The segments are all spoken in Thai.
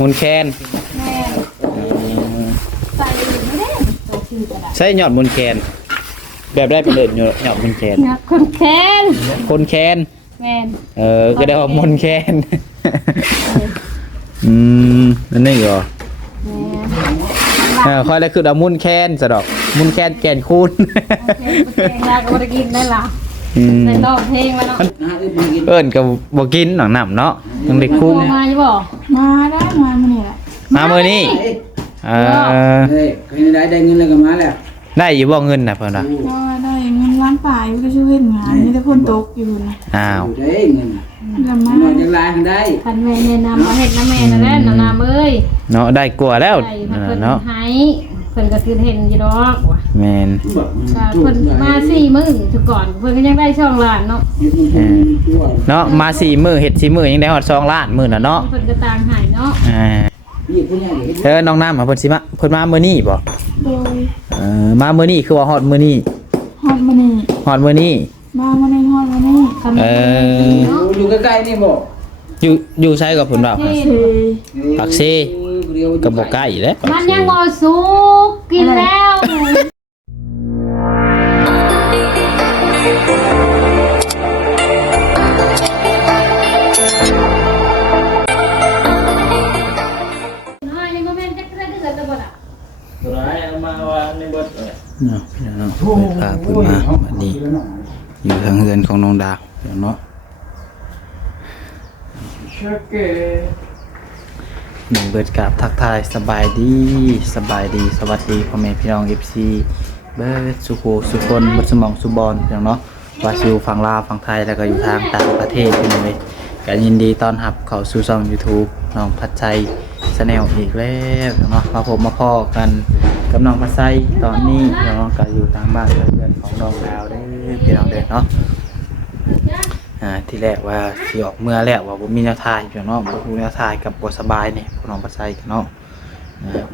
มุนแคนแม่ใส่ไม่ได้ตัวชื่อก็ได้ใช้ยอดมุนแคนแบบได้เป็นเดินยอดมุนแคน คนแค้น คนแคน แม่น ก็ได้ว่ามุนแคนนั่นนี่เหรอค่อยได้คือเอามุนแคนสะดอกมุนแคนแกนคูนเพลงลาก็บ่ได้กินได้ล่ะในรอบเพลงแล้วเนาะเอิ้นก็บ่กินหนังหนำเนาะยังเด็กคุ้มมาอยู่บ่มาได้มามื้อนี้แหละมามื้อนี้เคยได้เงินแล้วก็มาแล้วได้อยู่บ่เงินน่ะเพิ่นว่าได้เงินล้านป่ายก็ช่วยเฮ็ดงานมีแต่คนตกอยู่นะอ้าวได้เงินลำมาจังหลายได้คันแม่แนะนำมาเฮ็ดน้ำแม่นั่นแหละนำเอ้ยเนาะได้กลัวแล้วเนาะให้เพิ่นก็คือเห็นอยู่ดอกว่ะแม่นเพิ่นมา4มื้อทุกก่อนเพิ่นก็ยังได้ช่องล้านเนาะเนาะมา4มื้อเฮ็ด4มื้อยังได้ฮอด2ล้านมื้อน่ะเนาะเพิ่นก็ต่างให้เนาะน้องน้ำเพิ่นสิมาเพิ่นมามื้อนี้บ่โดยมามื้อนี้คือว่าฮอดมื้อนี้ฮอดมื้อนี้ฮอดมื้อนี้มามื้อนี้ฮอดมื้อนี้อยู่ใกล้ๆนี่บ่อยู่ไสกับเพิ่นว่าปักเซก็บ่ใกล้แหละมันยังบ่สุกกินแล้วพาเพิ่นมาบัดนี้อยู่ทางเรือนของน้องดาวเนาะหนึ่งเบิดกับทักทายสบายดีสวัสดีพ่อแม่พี่น้อง FC เบิดสุโขสุคนบัดสมองสุบอนเนาะว่าอยู่ฝั่งลาวฝั่งไทยแล้วก็อยู่ทางต่างประเทศพี่น้องเลยก็ยินดีต้อนรับเข้าสู่ช่อง YouTube น้องพัชชัยChannel อีกแล้วเนาะมาพบมาพ้อกันกับน้องพัชชัยตอนนี้เนาะก็อยู่ทางบ้านเพื่อนของน้องดาวเด้อพี่น้องเด้อเนาะที่แรกว่าสิออกเมื่อแล้วว่าบ่มีแนวทางพี่น้องบ่มีแนวทางกับบ่สบายนี่พี่น้องพัชชัยเนาะ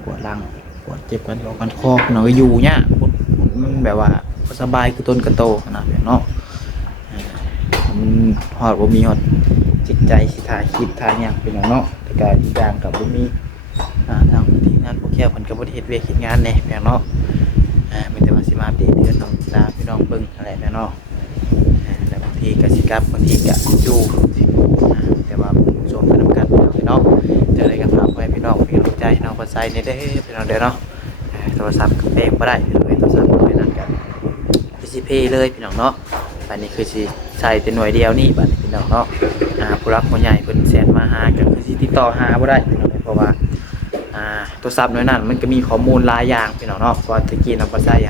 ปวดหลังปวดเจ็บกันกันคอพี่น้องก็อยู่เนี่ยมันแบบว่าบ่สบายคือต้นกระโตนะพี่น้องมันฮอดบ่มีฮอดจิตใจสิถ่ายคลิปถ่ายหยังพี่น้องเนาะแต่ก็อีกอย่างก็บ่มีทางทีมงานพวกแค่เพิ่นก็บ่ได้เฮ็ดเวียกเฮ็ดงานแน่พี่น้องเนาะมีแต่ว่าสิมาอัปเดตเดือนน้องตาพี่น้องเบิ่งอะไรพี่น้องแต่บางทีก็สิกลับบางทีก็อยู่แต่ว่าส่วนกันนำกันพี่น้องจะได้กันฝากไว้พี่น้องพี่น้องใจน้องพัชชัยนี่เด้อพี่น้องเด้อเนาะโทรศัพท์กับเพลงบ่ได้โทรศัพท์ไว้นั่นกันสิเพเลยพี่น้องเนาะอันนี้คือสิใช้เป็นหน่วยเดียวนี่บัดนี้พี่น้องเนาะผู้รักผู้ใหญ่เพิ่นแสนมาหาก็คือสิติดต่อหาบ่ได้พี่น้องเพราะว่าโทรศัพท์หน่วยนั้นมันก็มีข้อมูลหลายอย่างพี่น้องเนาะเพราะตะกี้นำพัชชัย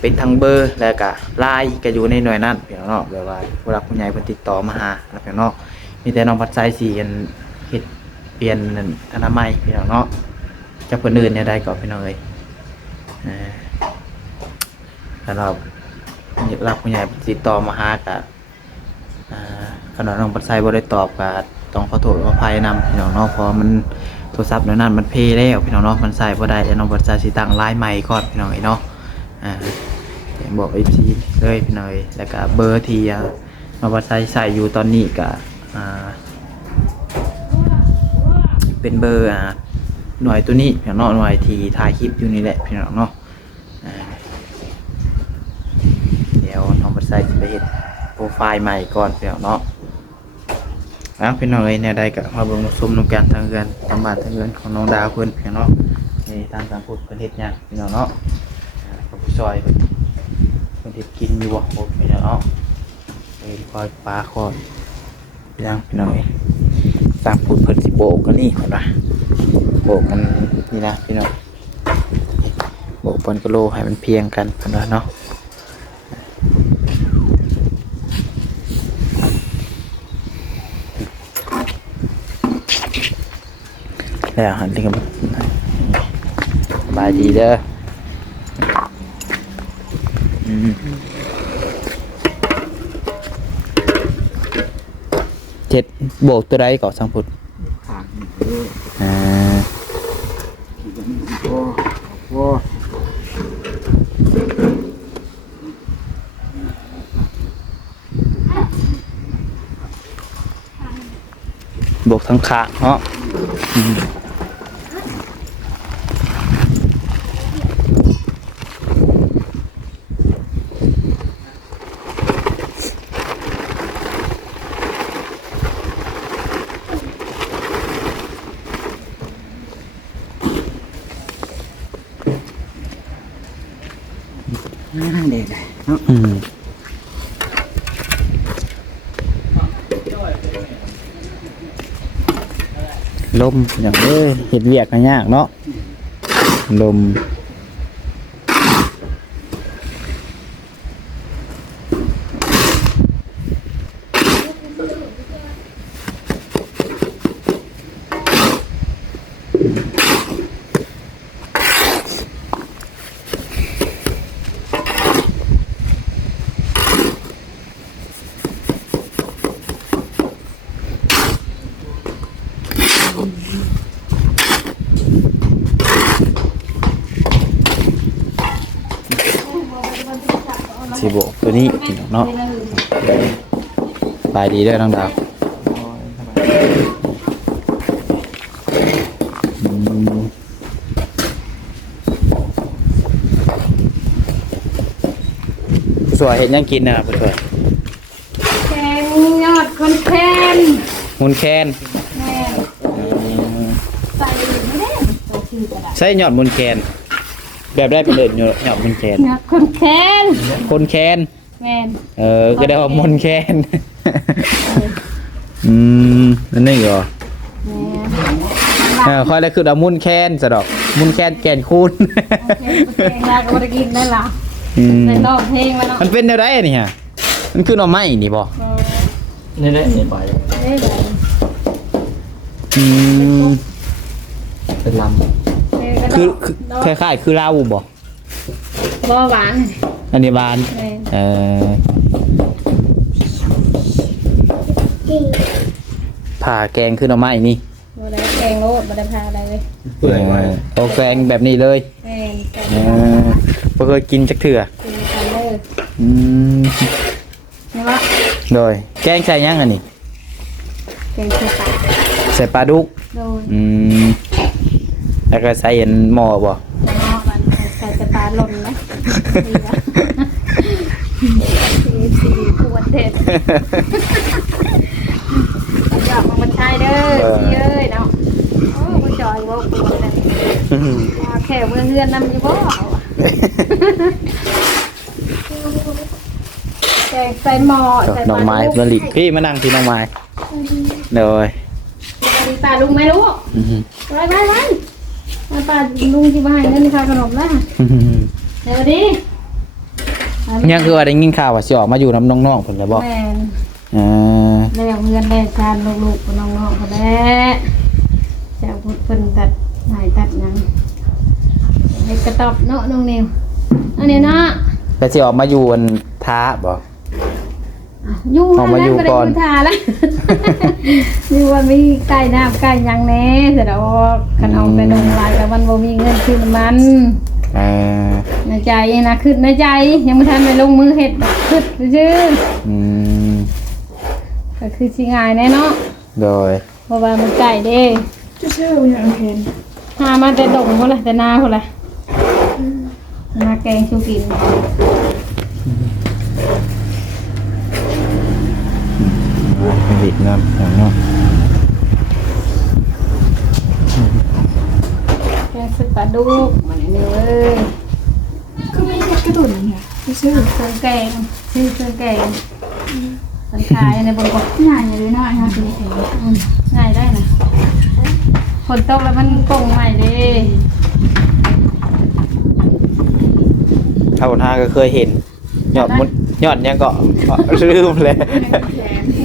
เป็นทั้งเบอร์แล้วก็ไลน์ก็อยู่ในหน่วยนั้นพี่น้องเนาะแบบว่าผู้รักผู้ใหญ่เพิ่นติดต่อมาหาพี่น้องเนาะมีแต่น้องพัชชัยสิเฮ็ดเปลี่ยนอนามัยพี่น้องเนาะจะเพิ่นอื่นเนี่ยได้ก็พี่น้องเอ้ยแล้วเรารับผู้ใหญ่ติดต่อมาหากับขณะน้องพัชชัยบ่ได้ตอบก็ต้องขอโทษขออภัยนำพี่น้องเนาะเพราะมันโทรศัพท์นั้นมันเพลแล้วพี่น้องเนาะมันใส่บ่ได้แล้วน้องพัชชัยสิตั้งไลน์ใหม่ก่อนพี่น้องเนาะบอกFCเลยพี่น้องแล้วก็เบอร์ที่น้องพัชชัยใส่อยู่ตอนนี้ก็เป็นเบอร์หน่วยตัวนี้พี่น้องหน่วยที่ถ่ายคลิปอยู่นี่แหละพี่น้องเนาะเดี๋ยวน้องพัชชัยจะไปเฮ็ดโปรไฟล์ใหม่ก่อนพี่น้องเนาะพี่น้องเนี่ยได้กับมาเบิ่งมาชมน้องกันทางเรือนทางบ้านทางเรือนของน้องดาวเพิ่นพี่น้องเนาะในทางพูดเพิ่นเฮ็ดหยังพี่น้องเนาะกับผู้ซอยเพิ่นเฮ็ดกินอยู่บ่โอเคเนาะคอยปลาคอยพี่น้องทางพูดเพิ่นสิโบกกันนี่เพิ่นว่าโบกมันนี่นะพี่น้องโบกเพิ่นก็โลให้มันเพียงกันเพิ่นว่าเนาะแล้วหันที่กันบายดีเด้อเจ็ดโบกตัวใดก่อสังพุทธโบกทั้งขาเนาะ เด็กเนาะ ลมอย่างเห็ดเวียกกันยากเนาะลมสิโบตัวนี้เนาะไปดีเด้อน้องดาวผู้สวยเห็นยังกินนะผู้สวย แกงยอดคนแคน มุนแคน แม่ใส่ไม่ได้ตัวชื่อกระดาษ ใส่ยอดมุนแคนแบบได้เป็นเดินยอดมุนแคน ยอดคนแคน คนแคน แม่น ก็ได้ว่ามุนแคนนั่นนี่เหรอ แม่ ค่อยได้คือเอามุนแคนสะดอกมุนแคนแกนคูน แกงลาก็ไม่ได้กินได้หรอในรอบเพลงแล้วเนาะ มันเป็นแนวใดอันนี้ฮะมันคือหน่อไม้นี่บ่ นี่แหละนี่ไป ได้เลย เป็นล คือคล้ายๆคือเหล้าบ่ บ่หวาน อันนี้บาน แม่ ผ่าแกงคือหน่อไม้นี่ บ่ได้แกงโลดบ่ได้พาอะไรเลย ำเปื่อยไว้ โอาแกงแบบนี้เลย แม่แกง บ่เคยกินจักเถื่อ กินกันเลย นี่วะ โดยแกงใส่ยังอันนี้ แกงคือปลา ใส่ปลาดุก โดย แล้วก็ใส่อันหม้อบ่ เนาะมันใส่แต่ปลาหล่นนะดีละสีขวดเด็ดอยากมาใช้เด้อสีเอ้ยเนาะโอ้มาจอยว่าขวดเลยมาแค่เมื่อเฮือนนำอยู่บ่แกงใส่หม้อใส่ น้องไม้ผลิตพี่มานั่งที่น้องไม้โดย ปลาลุงไหมลูกไว้มาปลาลุงที่บ้านเงินค่าขนมนะเดี๋ยวดิ ยังคือว่าได้ยินข่าวว่าสิออกมาอยู่น้ำน้องๆเพิ่นก็บอก แม่น อ่า แล้วเงินได้การลูกๆน้องๆเขาแล้จะพูดเพิ่นตัดหายตัดหยังให้กระตอบเนาะน้องนิวอันนี้นะ แล้วสิออกมาอยู่อันท้าบ่ อยู่ ออกมาอยู่ก่อน ทาแล้วอยู่ว่ามีไก่น้ำไก่ยังแน่เสร็จแล้วคันเอาไปลงลายแต่มันบ่มีเงินคืนมัน ในใจนะขึ้นในใจยังไม่ทันไปลงมือเห็ดดอกขึ้นชื่อก็คือสิง่ายแน่เนาะ โดย เพราะว่ามันไก่เด้ จะเชื่ออย่างเห็น หามาแต่ดงพุ่นละแต่นาพุ่นละนาแกงชูกิน ผลิตน้ำเนาะ แกงสุดปลาดุกมันนี่เว้ย ก็ไม่เห็ดกระดุนเนี่ยจะเชื่อ เครื่องแกงชื่อเครื่องแกงมันขายในบนกบ ง่ายเลยน้อยค่ะคุณเห็น ง่ายได้นะฝนตกแล้วมันโป่งใหม่เด้ ถ้าคนห้าก็เคยเห็นยอดมุดยอดยังก็ลืมเลย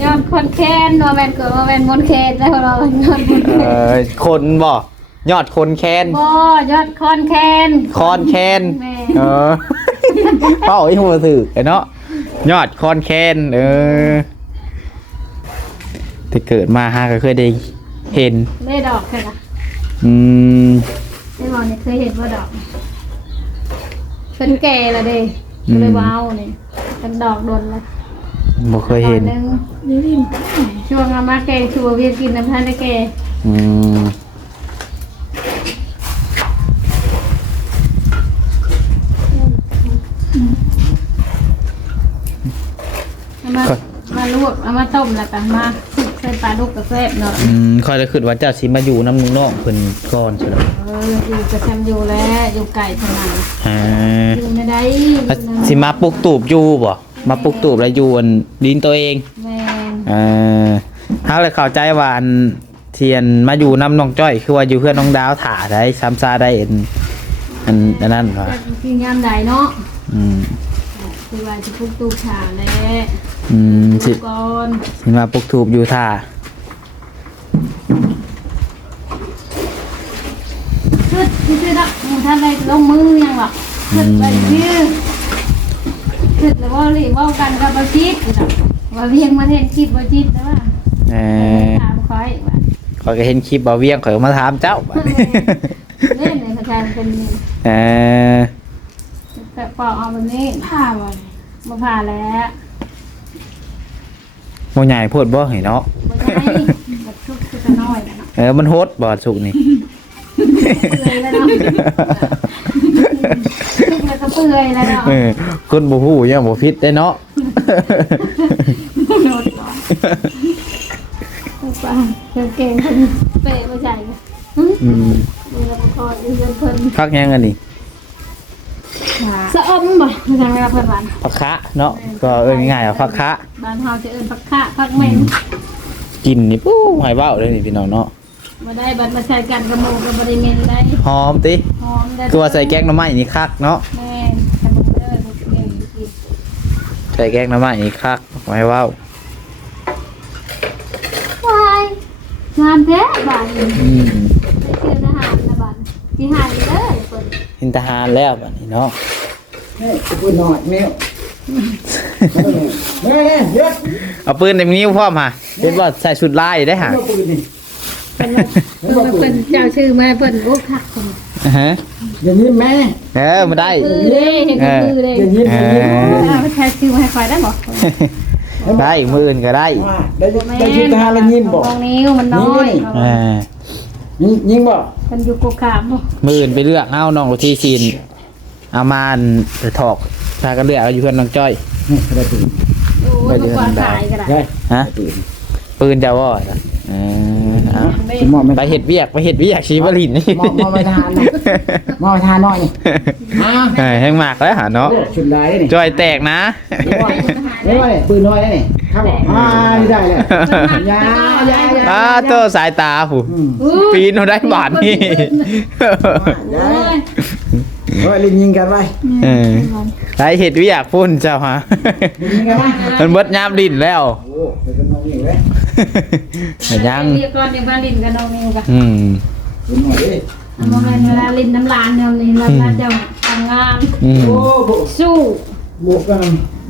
ยอดคนแคนว่าแมนเกิดว่าแมนมนแคนแล้วเรายอดมนแคน คนบ่ยอดคนแคน บ่ยอดคอนแคน คอนแคน แม่ เป้าอีหัวถือเนาะยอดคอนแคนแต่เกิดมาฮะก็เคยได้เห็น ได้ดอกใช่ปะ อืม ได้บอกเนี่ยเคยเห็นว่าดอกเป็นแก่ละเด้ก็เลยว้าวเนี่ยเป็นดอกโดนละ บ่เคยเห็น ดอกนึง นี่ดิน ช่วงเอามาแก่ชัวเวียนกินน้ำท่านได้แก่ อืม เอามาลวกเอามาต้มแล้วก็มาใส่ปลาดุกกระแซบเนาะ คอยจะคิดว่าเจ้าสิมาอยู่น้ำน้องเพิ่นก่อนใช่ไหม อยู่กระทำอยู่แล้วอยู่ไก่เท่านั้นอยู่ไม่ได้ สิมาปลุกตูบอยู่บ่มาปลุกตูบแล้วอยู่อันดินตัวเอง แม่น เฮาเลยเข้าใจว่าอันเทียนมาอยู่น้ำน้องจ้อยคือว่าอยู่เพื่อนน้องดาวถ่าได้ซ้ำซาได้อันนั้นว่ะ กินยามใดเนาะ อืม คือว่าจะพุกตู้ขาแล้ว สิ ก่อน สิมาปลุกตูบอยู่ถ่า ขึ้นขึ้นละท่านใดลงมือยังหรอขึ้นไปชื่อขึ้นแล้วว่าหลีว่ากันกับบจิตว่าเวียงมาเห็นคลิปบจิตแล้วว่าถามคอยว่า ข้อยก็เห็นคลิปบ่าวเวียงข้อยก็มาถามเจ้าบัดนี้ เล่นในประชาชนเป็น แต่ปอกเอาแบบนี้ ผ่าบ่ มาผ่าแล้ว บ่ใหญ่โพดบ่ให้เนาะ บ่ได้บัดชุกคือน้อยนะ มันโฮดบ่สุกนี่ เปื่อยแล้วเนาะชุกแล้วก็เปื่อยแล้วเนาะ คนบ่ฮู้ยังบ่ฟิตได้เนาะ โดนก่อนป้าเก่งคนเปะมาใจมือเราคอยเดินเพลิน พักยังอันนี้ สะอมบ่มาทางเวลาเพิ่นหวาน พักคะเนาะก็ง่ายๆพักคะ บ้านเฮาจะเอิ้นผักคะผักเหม็น กินนี่ปู้หายเว้าเลยนี่พี่น้องเนาะ บ่ได้บัดมาใช้กันกับหมู่ก็บ่ได้เหม็นได้ หอมติ หอมได้ ตัวใส่แกงหน่อไม้นี่คักเนาะ แม่ทำบ่ได้บ่เก่งกิน ใส่แกงหน่อไม้นี่คักหายเว้าว ายงามแท้บ้านนี้ไปเชื่อทหารนะบ้านสิหายเด้อเพิ่น กินทหารแล้วบัดนี้เนาะ นี่พูดหน่อยแมวนี่เยอะ เอาปืนในนิ้วพร้อมฮะเห็นว่าใส่ชุดลายได้ฮะ เอาปืนนี่ เพิ่นว่าเพิ่นเจ้าชื่อมาเพิ่นบ่คักเพิ่น ฮะ อย่างนี้แม่ มาได้ คือเด้เห็นคือเด้ อย่างนี้อย่างนี้ ใช้ชื่อมาให้คอยได้บ่ ได้มืออื่นก็ได้ ได้ชุดทหารแล้วยิ้มบอก ตรงนี้มันน้อย ยิ้มบอก มันอยู่กูขามบ่ มืออื่นไปเลือกเอาน้องโรตีซีนเอามาไปถอกพากันเลือกเอาอยู่เพื่อนน้องจ้อย นี่ได้ปืน โอ้ยกว่าขายก็ได้ ได้ ฮะ ปืน ปืนจะว่าเอา มอบไม่ ไปเห็ดเวียกชีวลินนี่ มอบไม่ทหารนะมอบทหารน้อยนี่ แห้งมากแล้วหาเนาะ ชุดลายนี่ จอยแตกนะ ไม่ว่าปืนน้อยนี่ครับบอกไม่ได้เลยยา ป้าโตสายตาผู้ปีนเราได้บาทนี่ โอ้ย เฮ้ยลิงยิงกันไว้ ไรเห็ดเวียกพุ่นเจ้าฮะ ลิงยิงกันไว้ มันเบิดยามลิ้นแล้ว โอ้เป็นน้องนี่เว้ย ยัง เรียกก่อนเดี๋ยวมาลิ้นกับน้องนิวกัน ปืนน้อยดิ บ่แม่นเวลาลิ้นน้ำลานแนวนี้แล้วน่าจะทำงาน โอ้บุก สู้ บุกกัน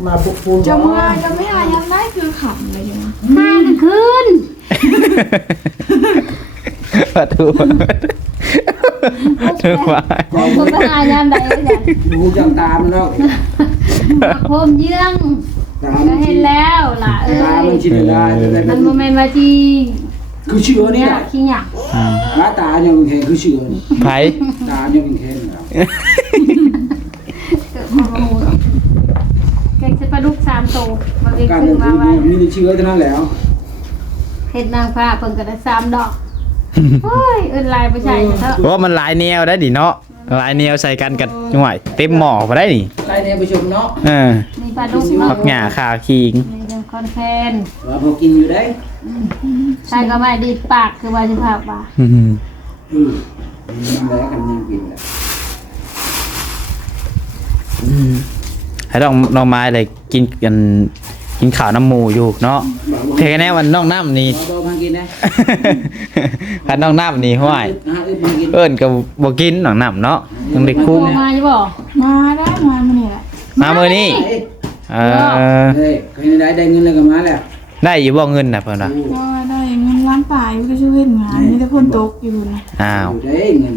มาบุกปูน จะเมื่อจะไม่หายังได้คือขำเลยอยู่นะ ห้ากันคืน ประตูถึงว่า บ่ไปหายามใดก็ได้ ดูจังตามเนาะ โคมเยื้อง ตาม ก็เห็นแล้วล่ะตามันชิดได้ มันบ่แม่นว่าที่ คือเชื่อนี่แหละ ขี้หยัก หน้าตายังแข็งคือเชื่อ ไผ ตายังแข็งแล้ว เกิดมาบ่ฮู้แกงสิปลาดุก3โตบ่ได้ การ ขึ้นมาว่า มีเชื้อเท่านั้นแล้ว เฮ็ดนางฟ้าเพิ่นก็ได้3ดอกโอ้ยเอิ้นลายบ่ใช่เถอะ เพราะว่ามันหลายแนวได้ดิเนาะหลายแนวใส่กันกับหน่วยเต็มหม้อพอได้นี่ ได้ในประชุมเนาะ มีปลาดุกเนาะ ผักหญ้าขาคิง มีเรื่องคอนแคน ว่าพอกินอยู่ได้ ใช่ก็ไม่ดีดปากคือว่าสิพาว่า แล้วกันยังกินแล้ว ให้น้องไม้เลยกินข้าวน้ำหมูอยู่เนาะเทแน่วันน้องน้ำนี่ บ่มากินนะ คันน้องน้ำนี่ห้วย มากิน เอิ้นก็บ่กินน้องน้ำเนาะต้องได้คุ้ม มาอยู่บ่ มาได้มาเนี่ยแหละ มามื้อนี้เออ เฮ้ยใครได้เงินแล้วก็มาแล้ว ได้อยู่บ่เงินน่ะเพิ่นน่ะ ว่าได้เงินล้านป่ายก็ช่วยเห็นงานนี่แต่คนตกอยู่นะ อ้าว ได้เงิน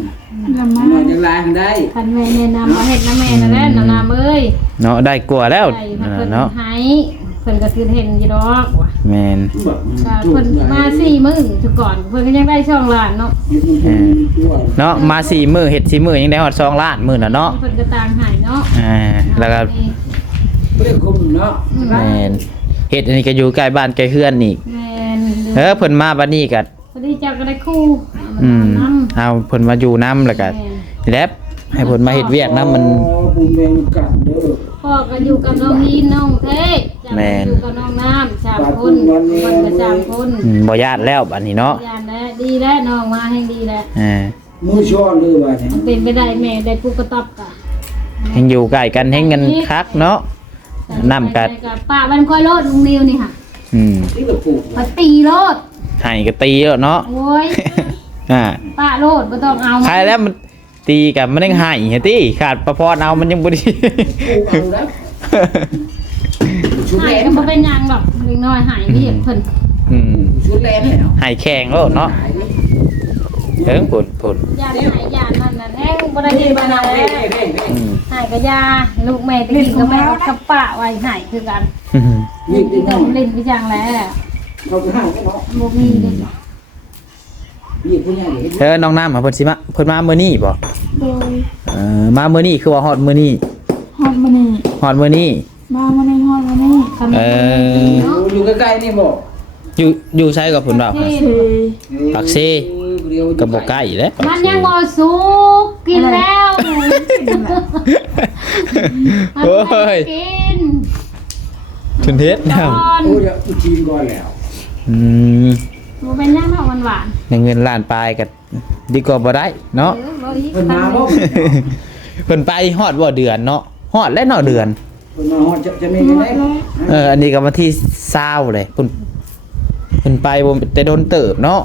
จะมา มาจังไรกันได้ คันแม่แนะนำมาเฮ็ดน้ำแม่นั่นแหละน้ำน้ำเอ้ย เนาะได้กลัวแล้ว ใช่มันเพิ่น เนาะ ให้ เพิ่นก็คือเห็นอยู่ดอกว่ะ แม่น ก็เพิ่นมา4มื้อทุกก่อนเพิ่นก็ยังได้ช่องล้านเนาะ เนาะมา4มื้อเฮ็ด4มื้อยังได้ฮอด2ล้านมื้อน่ะเนาะ เพิ่นก็ต่างให้เนาะ แล้วก็ เรียกคุมเนาะ แม่นเฮ็ดอันนี้ก็อยู่ใกล้บ้านใกล้เฮือนอีก แม่น เพิ่นมาบัดนี้ก็ พอดีเจ้าก็ได้คู่ เอาเพิ่นมาอยู่นํแล้วก็นี่แหละให้เพิ่นมาเฮ็ดเวียกนํมัน บุญเวงกันเด้อ พ่อก็อยู่กับน้องฮีนน้องเท่จ้ะอยู่กับน้องน้ำ3คนเพิ่นก็3คน บ่ญาติแล้วบัดนี้เนาะ ยานแล้วดีแล้วน้องมาแห่งดีแล้ว มือช้อนเลยว่าเนี่ย มันเป็นไปได้แม่ได้ปุ๊กกระต๊อบกะ แฮงอยู่ใกล้กันแฮงกันคักเนาะน้ำกัด ป้ามันค่อยโลดลุงนิวนี่ค่ะ ที่กระปุก มาตีโลด ให้ก็ตีแล้วเนาะ โอ้ย อ่า ป้าโลดบ่ต้องเอา ใครแล้วมันตีกันมันยังให้เฮติขาดประพรเอามันยังบ่ดี เอาแล้วชุด หา แร ย ก ก็บ่เป็นหยังดอกเล็กน้อยหายเรียกเพิ่น ชุดแรกเนี่ยเนาะ ให้แข่งแล้วเนาะเถิงผล ยานหายยานนั่นน่ะแห้งบ่ได้ดีบ่นำแล้ว หายก็ยาลูกแม่ตะกี้ก็แม่ก็กับป้าไว้หายคือกัน นี่ ที่ ที่ ต้ น้ อ อง งเล่นไปจังแล้ว เขาจะห้างเนาะ บ่มีเด้อ นี่ที่นี่ น้องน้ำมาเพิ่นสิมาเพิ่นมามื้อนี้บ่ โดย มามื้อนี้คือว่าฮอดมื้อนี้ ฮอดมานี่ ฮอดมื้อนี้ มามาในฮอดมานี่ คำนี้ อยู่ใกล้ๆนี่บ่ อยู่ไสกับเพิ่นว่า เฮ้ย ปักเซก็บ่ใกล้แล้ว มันยังบ่สุกกินแล้ว โอ้ย กิน ทุนเทศ ต แล้ว อน โอ้ยอุจีนก่อนแล้ว บ่เป็นยังเนาะหวาน ในเงินล้านปลายก็ดีกว่าบ่ได้เนาะ บ่อีก เพิ่นมาบ่ เพิ่นไปฮอดบ่เดือนเนาะฮอดแล้วเนาะเดือน เพิ่นมาฮอดจะมีกันได้ อันนี้ก็วันที่20เลยเพิ่นไปบ่แต่โดนเติบเนาะ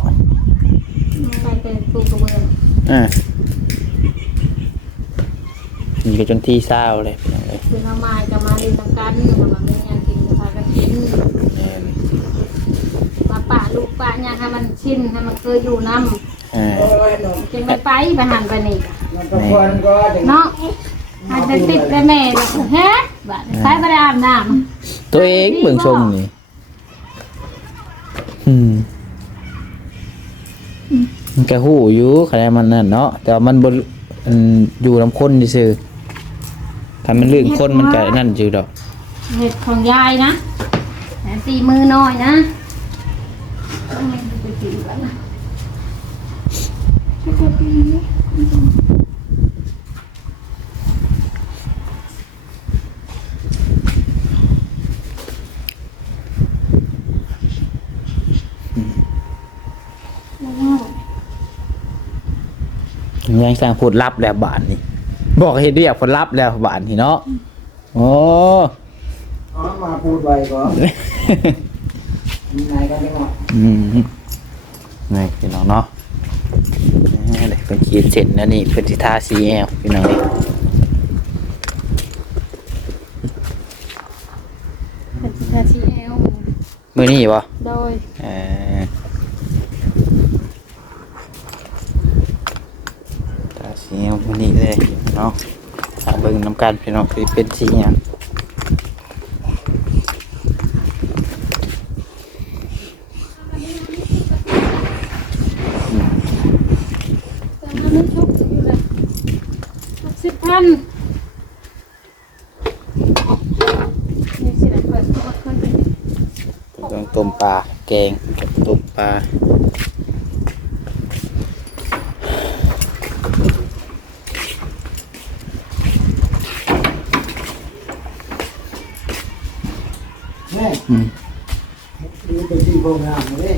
ไปเป็นปูกระเบื้อง นี่ก็จนที่20เลยพี่น้องเอ้ย คือน้ำมาจะมาเล่นน้ำกันมามีงานกินก็พากันกินมาปะลูกปะเนี่ยให้มันชินให้มันเคยอยู่น้ำ โอ้ยน้อง จึงไปหันไปนี่ มันก็ควรก็จะ เนาะอาจจะติดได้แม่แล้วเฮ้บัดใช้บ่ได้อาบน้ ตัวเองเบิ่งชมนี่มันก็ฮู้อยู่คะแนนมันนั่นเนาะแต่ว่ามันบ่อยู่นำคนซื่อๆถ้ามันลื่นคนมันก็นั่นอยู่ดอก ำเห็ดของยายนะแต่ตีมือน้อยนะต้องให้ดูไปตีก่อนนะ ยังสร้างพูดลับแล้วบาทนี่บอกเฮ็ดเรียกผลลัพธ์แล้วบาทนี่เนาะโอ้ อ๋อมาพูดไว้ก่อนมีนายกันได้หมด นี่พี่น้องเนาะเด็กเป็นขีดเสร็จนะนี่เป็นสิทาสีแอลพี่น้องนี่ เป็นสิทาชีเอล มื้อนี้บ่ โดย ทาสีแอลมื้อนี้เลยเนาะถ้าเบิ่งนำกันพี่น้องคือเป็นสีหยัง แต่มันไม่ชุบอยู่เลย60,000นี่สิได้เปิดตัวคนเป็น ต้องต้มปลาแกงกับต้มปลา แม่ดูไปที่โรงงานมาเลย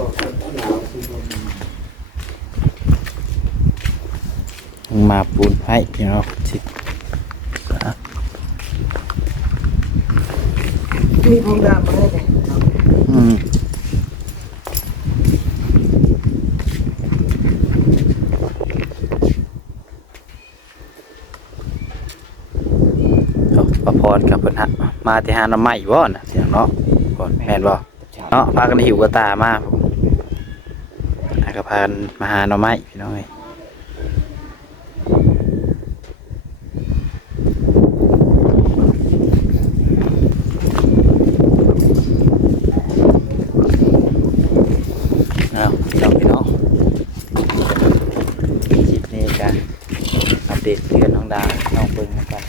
บอกกันแล้ว มาปูนให้พี่น้องสิ ที่โรงงานมาเลย ประพรกับเพิ่นฮะมาที่หาหน่อไม้บ่น่ะเสียงเนาะก่อนแม่นบ่เนาะพากันหิวกระตามาก็พากันมาหาหน่อไม้พี่น้องเอ้ย บิ่งกัน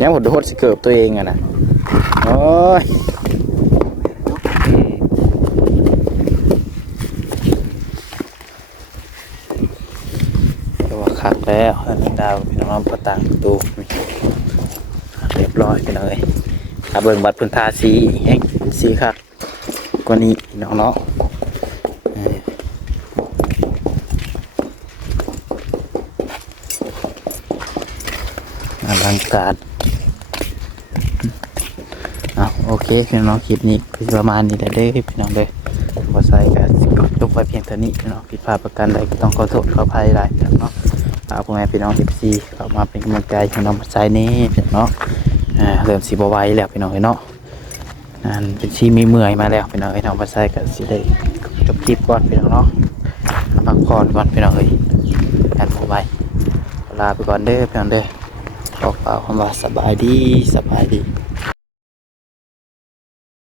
ยังหดหดสิเกิบตัวเองอะนะโอ้ยตัวคักแล้วอันนี้ดาวพี่น้องประตังประตูเรียบร้อยไปเลยถ้าเบิ่งบัตรพื้นทาสีแห้งสีคักกว่านี้น้องเนาะอลังการโอเคพี่น้องคลิปนี้คือประมาณนี้แหละเด้อพี่น้องเด้อพอใส่ก็จบไปเพียงเท่านี้พี่น้องผิดพลาดประการใดก็ต้องขอโทษขออภัยหลายพี่น้องพ่อแม่พี่น้องFCเข้ามาเป็นกำลังใจพี่น้องมาใส่นี้พี่น้องเริ่มสิบ่ไหวแล้วพี่น้องเนาะเป็นชีมีเมื่อยมาแล้วพี่น้องน้องมาใส่ก็สิได้จบคลิปก่อนพี่น้องเนาะพักผ่อนก่อนพี่น้องกันบ่ไหวลาไปก่อนเด้อพี่น้องเด้อขอฝากคำว่าสบายดี